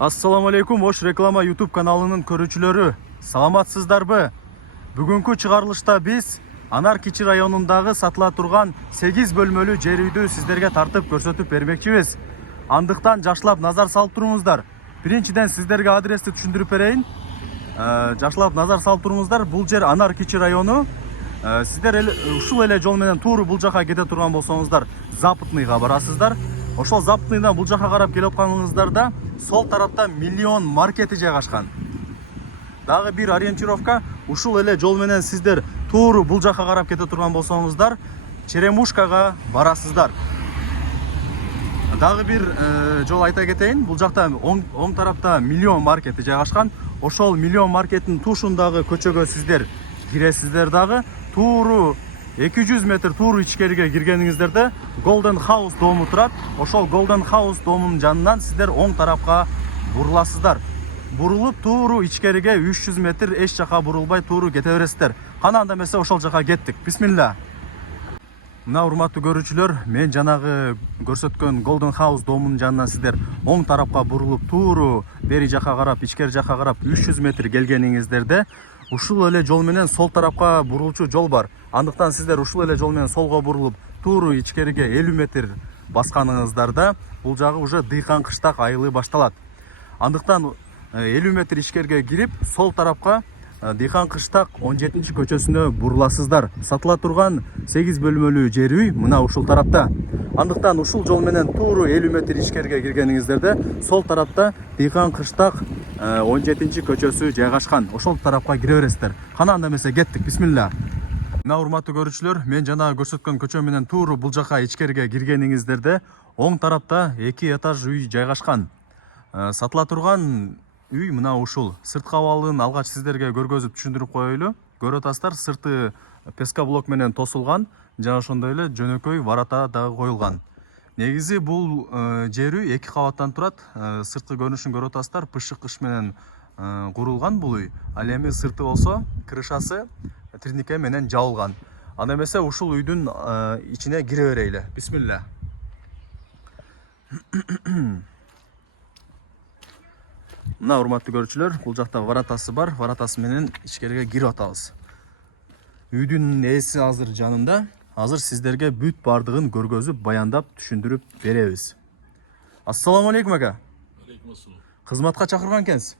Assalamu alaikum, Oş Reklama YouTube kanalının көрүүчүлөрү. Саламатсыздарбы? Бүгүнкү чыгарылышта биз Анар Кичи районундагы сатыла турган 8 бөлмөлүү жер үйдү сиздерге тартып көрсөтүп бермекчибиз. Андыктан жакшылап назар салып туруңуздар. Биринчиден сиздерге адрести түшүндүрүп берейин. Жакшылап назар салып туруңуздар. Бул жер Анар Кичи району. Сиздер ушул эле жол менен тууру бул жака кете турган болсоңуздар, Западныйга барасыздар. Ошол Западныйдан бул жака карап келип атканыңыздарда сол тарапта Миллион маркети жайгашкан. Дагы бир ориентировка, ушул эле жол менен сиздер тууру бул жака карап кете турган болсоңуздар, Черемушкага барасыздар. Дагы бир жол айта кетейин, бул жакта оң тарапта Миллион маркети жайгашкан. Ошол Миллион маркеттин тушундагы көчөгө сиздер киресиздер. Дагы тууру 200 метр тууру ичкериге киргениңиздерде Golden House дому турат. Ошол Golden House домунун жанынан сиздер оң тарапка буруласыздар. Бурулуп тууру ичкериге 300 метр эч жака бурулбай тууру кете бересиздер. Кана анда эмесе ошол жака кеттик. Бисмилла. Мына урматтуу көрүүчүлөр, мен жанагы көрсөткөн Golden House домунун жанынан сиздер оң тарапка бурулуп тууру бери жака карап, ичкери жака карап 300 метр келгениңиздерде ушул эле жол менен сол тарапка бурулчу жол бар. Андыктан сиздер ушул эле жол менен солго бурулуп тууру ичкериге 50 метр басканыңыздарда бул жагы уже дыйкан кыштак айылы башталат. Андыктан 50 метр ичкериге кирип сол тарапка дыйкан кыштак 17-көчөсүнө буруласыздар. Сатыла турган 8 бөлмөлүү жер үй мына ушул тарапта. Андыктан ушул жол менен тууру 50 метр ичкериге киргениңиздерде сол тарапта дыйкан кыштак 17-көчөсү жайгашкан. Ошол тарапка кире бересиздер. Кана анда эмесе кеттик. Бисмилла. Мына урматтуу көрүүчүлөр, мен жана көрсөткөн көчө менен тууру бул жака ичкериге киргениңиздерде оң тарапта 2 этаж үй жайгашкан. Сатыла турган үй мына ушул. Сырткы абалын алгач сиздерге көргөзүп түшүндүрүп коелу. Көрүп атасыздар, сырты пескоблок менен тосулган, жана ошондой эле жөнөкөй варата дагы коюлган. Негизи бул жер үй 2 кабаттан турат. Сырткы көрүнүшүн көрүп атасыздар, пышык кыш менен курулган бул үй. Ал эми сырты болсо крышасы трнике менен жабылган. Анда эмесе ушул үйдүн ичине кире берели. Бисмилла. Мына урматтуу көрүүчүлөр, бул жакта варатасы бар. Варатасы менен ичкериге кирип атабыз. Үйдүн ээси азыр жанымда. Азыр сиздерге бүт бардыгын көргөзүп, баяндап, түшүндүрүп беребиз. Ассаламу алейкум ака. Алейкум ассалам. Кызматка чакырган экенсиз.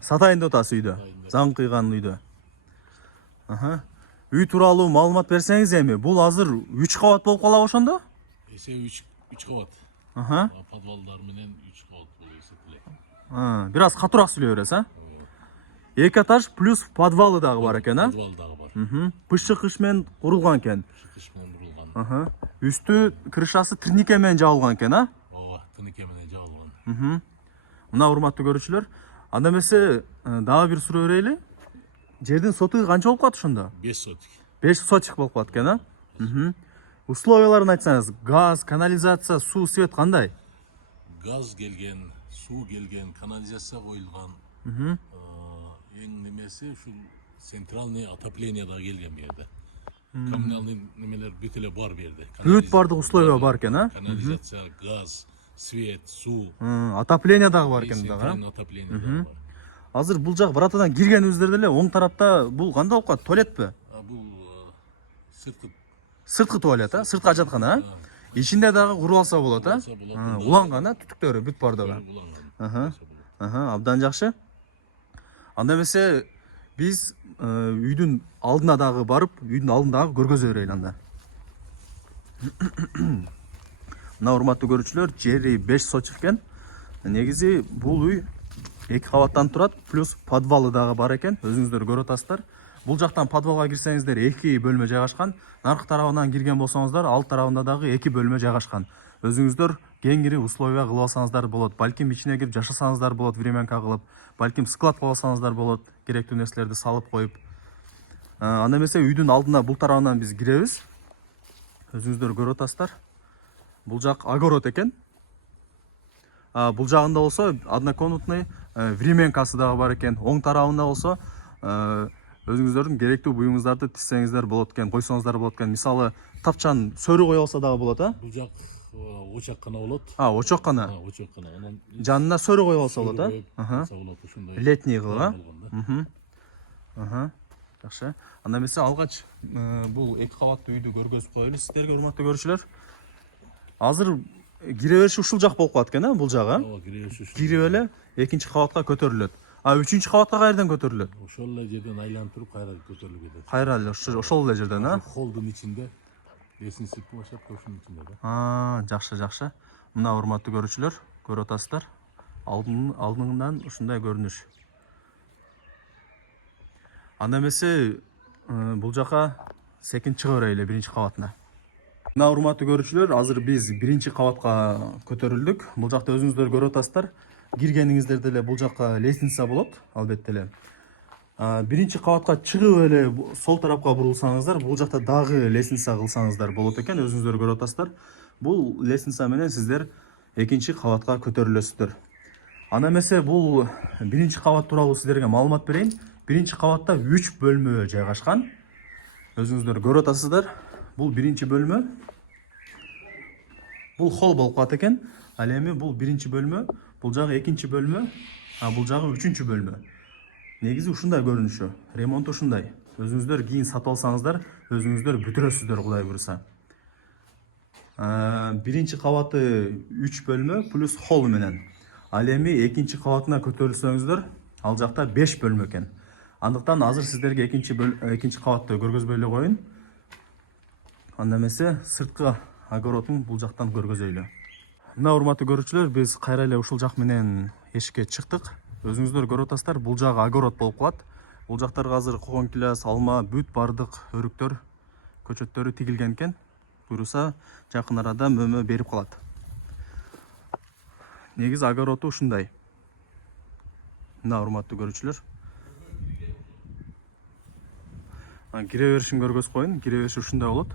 Сатайын деп атасыз үйдө. Заң кыйган үйдө. Үй тууралуу маалымат берсеңиз эми, бул азыр 3 кабат болуп калабы ошондо? Эсе 3 кабат. Подвалдар менен 3 кабат болуп эсептелет. Бир аз катуураак сүйлөй бересиз, а? 2 этаж плюс подвалы дагы бар экен, а? Подвал дагы бар. Пышык кыш менен курулган экен. Кыш менен курулган. Үстү крышасы трнике менен жабылган экен, а? Ооба, трнике менен жабылган. Мына урматтуу көрүүчүлөр, анда эмесе дагы бир суроо берели. Жердин сотугу канча болуп калат ошондо? 5 сотик. 5 сотик болуп калат экен, а? Условияларын айтсаңыз, газ, канализация, суу, свет кандай? Газ келген, суу келген, канализация коюлган. Эң немеси ушул центральный отопление да келген бу жерде. Коммуналдык немелер бүт эле бар бу жерде. Бүт бардык условия бар экен, а? Канализация, газ, свет, суу. Отопление дагы бар экен дагы, а? Центральный отопление дагы бар. Азыр бул жак вратадан киргенибиздерде эле оң тарапта бул кандай болуп калат? Туалетпи? Бул Сырткы туалет, а? Сырткы ажаткана, а? Ичинде дагы куруп алса болот, а? Уланган, а? Түтүктөрү бүт бардыгы. Абдан жакшы. Анда эмесе биз үйдүн алдына дагы барып, үйдүн алдындагы көргөзө берели анда. Мына урматтуу көрүүчүлөр, жери 5 сотик экен. Негизи бул үй 2 кабаттан турат, плюс подвалы дагы бар экен. Өзүңүздөр көрүп атасыздар. Бул жактан подвалга кирсеңиздер 2 бөлмө жайгашкан. Наркы тарабынан кирген болсоңуздар, алт тарабында дагы 2 бөлмө жайгашкан. Өзүңүздөр кеңири условия кылып алсаңыздар болот. Балким ичине кирип жашасаңыздар болот, временка кылып. Балким склад кылып алсаңыздар болот, керектүү нерселерди салып коюп. Анда эмесе үйдүн алдына бул тарабынан биз киребиз. Өзүңүздөр көрүп атасыздар. Бул жак огород экен. Бул жагында болсо однокомнатный временкасы дагы бар экен. Оң тарабында болсо өзүңүздөрдүн керектүү буюңуздарды тизсеңиздер болот экен, койсоңуздар болот экен. Мисалы, тапчан сөрү коюп алса дагы болот, а? Бул жак очак гана болот. Очок гана. Очак гана. Анан Жанына сөрү коюп алса болот, болот ушундай. Летний кылып, Жакшы. Анда эмесе алгач бул эки кабаттуу үйдү көргөзүп коелу сиздерге, урматтуу көрүүчүлөр. Азыр кире бериши ушул жак болуп калат экен, бул жагы. Ооба, кире бериши. Кирип эле экинчи кабатка көтөрүлөт. Үчүнчү кабатка кайерден көтөрүлөт? Ошол эле жерден айланып туруп кайра көтөрүлүп кетет. Кайра эле ошол эле жерден, Холдун ичинде. Лестница площадка ошонун ичинде да. Жакшы. Мына урматтуу көрүүчүлөр, көрүп атасыздар. Алдыңдан ушундай көрүнүш. Анда эмесе бул жака секин чыга берели биринчи кабатына. Мына урматтуу көрүүчүлөр, азыр биз биринчи кабатка көтөрүлдүк. Бул жакта өзүңүздөр көрүп атасыздар. Киргениңиздерде эле бул жакка лестница болот, албетте эле. Биринчи кабатка чыгып эле сол тарапка бурулсаңыздар, бул жакта дагы лестница кылсаңыздар болот экен, өзүңүздөр көрүп атасыздар. Бул лестница менен сиздер экинчи кабатка көтөрүлөсүздөр. Анда эмесе бул биринчи кабат тууралуу сиздерге маалымат берейин. Биринчи кабатта 3 бөлмө жайгашкан. Өзүңүздөр көрүп атасыздар. Бул биринчи бөлмө. Бул холл болуп калат экен. Ал эми бул биринчи бөлмө, бул жагы экинчи бөлмө, бул жагы үчүнчү бөлмө. Негизи ушундай көрүнүшү. Ремонт ушундай. Өзүңүздөр кийин сатып алсаңыздар, өзүңүздөр бүтүрөсүздөр, Кудай буйруса. Биринчи кабаты 3 бөлмө плюс холл менен. Ал эми экинчи кабатына көтөрүлсөңүздөр, ал жакта 5 бөлмө экен. Андыктан азыр сиздерге экинчи кабатты көргөзбөй эле коеюн. Анда эмесе сырткы огородун бул жактан көргөзөйлү. Мына урматтуу көрүүчүлөр, биз кайра эле ушул жак менен эшикке чыктык. Өзүңүздөр көрүп атасыздар, бул жагы огород болуп калат. Бул жактарга азыр когон килас, алма, бүт бардык өрүктөр, көчөттөрү тигилген экен. Буюрса жакын арада мөмө берип калат. Негизи огороду ушундай. Мына урматтуу көрүүчүлөр. Кире беришин көргөзүп коеюн. Кире бериши ушундай болот.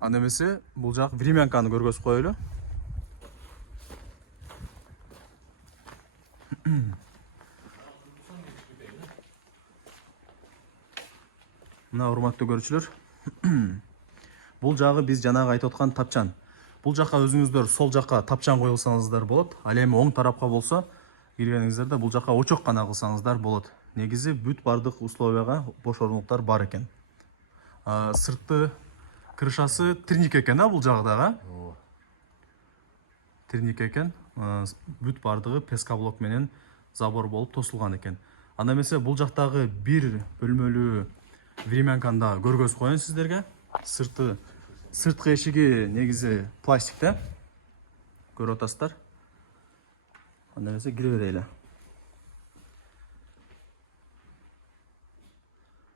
Анда эмесе бул жак времянканы көргөзүп коелу. Мына урматтуу көрүүчүлөр. Бул жагы биз жанагы айтып аткан тапчан. Бул жакка өзүңүздөр сол жакка тапчан коюлсаңыздар болот. Ал эми оң тарапка болсо, киргениңиздерде бул жакка очок гана кылсаңыздар болот. Негизи бүт бардык условияга бош орнуктар бар экен. Сыртты крышасы тринник экен, бул жагдагы. Тринник экен. Бүт бардыгы пескоблок менен забор болуп тосулган экен. Анда эмесе бул жактагы бир бөлмөлүү времянканы да көргөзүп коеюн сиздерге. Сырткы эшиги негизи пластикте. Көрүп атасыздар. Анда эмесе кире берели.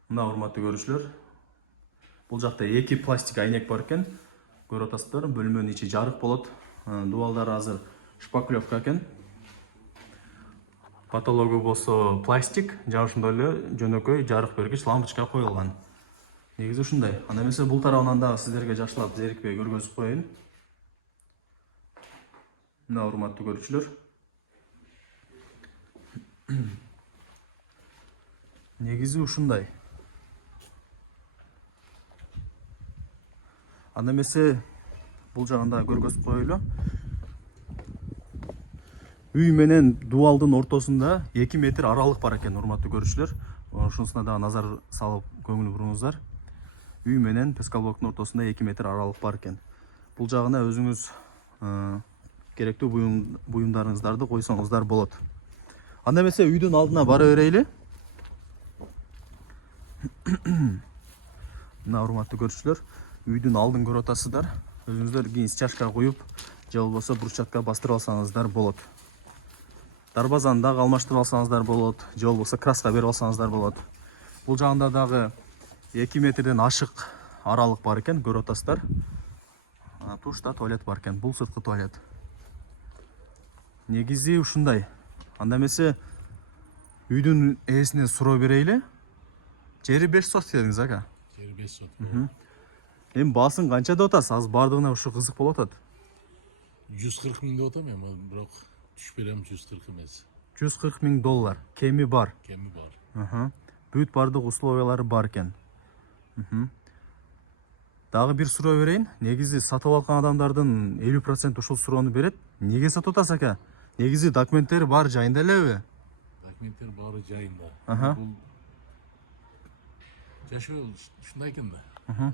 Мына урматтуу көрүүчүлөр, бул жакта 2 пластик айнек бар экен. Көрүп атасыздар, бөлмөнүн ичи жарык болот. Дубалдар азыр шпаклевка экен. Потологу болсо пластик, жана ошондой эле жөнөкөй жарык бергич лампочка коюлган. Негизи ушундай. Анда эмесе бул тарабынан дагы сиздерге жакшылап зерикпей көргөзүп коеюн. Мына урматтуу көрүүчүлөр. Негизи ушундай. Анда эмесе бул жагында көргөзүп коелу. Үй менен дубалдын ортосунда 2 метр аралык бар экен, урматтуу көрүүчүлөр. Ошонусуна да назар салып көңүл буруңуздар. Үй менен пескоблоктун ортосунда 2 метр аралык бар экен. Бул жагына өзүңүз керектүү буюмдарыңыздарды койсоңуздар болот. Анда эмесе үйдүн алдына бара берейли. Мына урматтуу көрүүчүлөр, үйдүн алдын көрүп атасыздар. Өзүңүздөр кийин стяжка коюп, же болбосо брусчатка бастырып алсаңыздар болот. Дарбазаны дагы алмаштырып алсаңыздар болот, же болбосо краска берип алсаңыздар болот. Бул жагында дагы 2 метрден ашык аралык бар экен, көрүп атасыздар. Тушта туалет бар экен, бул сырткы туалет. Негизи ушундай. Анда эмесе үйдүн ээсине суроо берейли. Жери 5 сот дедиңиз, ака? Жери 5 сот. Эми баасын канча деп атасыз? Азыр бардыгына ушу кызык болуп атат. 140 миң деп атам эми, бирок түшүп берем 140 эмес. 140 миң доллар. Кеми бар. Кеми бар. Бүт бардык условиялары бар экен. Дагы бир суроо берейин. Негизи сатып алган адамдардын 50% ушул суроону берет. Неге сатып атасыз ака? Негизи документтери баары жайында элеби? Документтер баары жайында. Аха. Бул жашоо ушундай экен да.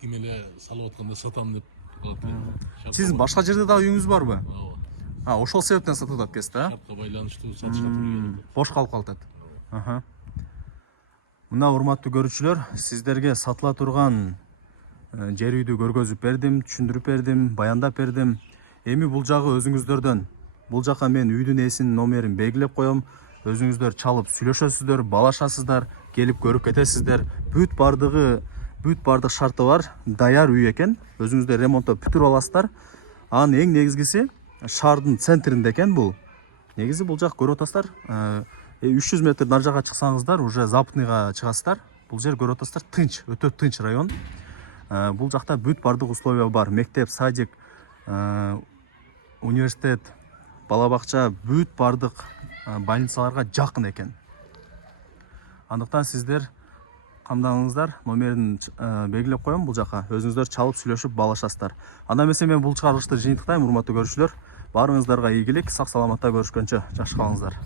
Ким эле салып атканда сатам деп калат. Сиздин башка жерде дагы үйүңүз барбы? Ооба. Ошол себептен сатып атат экенсиз да? Шартка байланыштуу сатышка турган келет. Бош калып калат. Аха. Мына урматтуу көрүүчүлөр, сиздерге сатыла турган жер үйдү көргөзүп бердим, түшүндүрүп бердим, баяндап бердим. Эми бул жагы өзүңүздөрдөн. Бул жака мен үйдүн ээсинин номерин белгилеп коем. Өзүңүздөр чалып сүйлөшөсүздөр, балашасыздар, келип көрүп кетесиздер. Бүт бардык шарты бар, даяр үй экен. Өзүңүздөр ремонттоп бүтүрүп аласыздар. Анын эң негизгиси шаардын центринде экен бул. Негизи бул жак көрүп атасыздар. 300 метр нар жака чыксаңыздар, уже Западныйга чыгасыздар. Бул жер көрүп атасыздар, тынч, өтө тынч район. Бул жакта бүт бардык условия бар. Мектеп, садик, университет, бала бакча, бүт бардык больницаларга жакын экен. Андыктан сиздер камданыңыздар, номерин белгилеп коем бул жака. Өзүңүздөр чалып сүйлөшүп балашасыздар. Анда эмесе мен бул чыгарылышты жыйынтыктайм, урматтуу көрүүчүлөр. Баарыңыздарга ийгилик, сак саламатта көрүшкөнчө жакшы калыңыздар.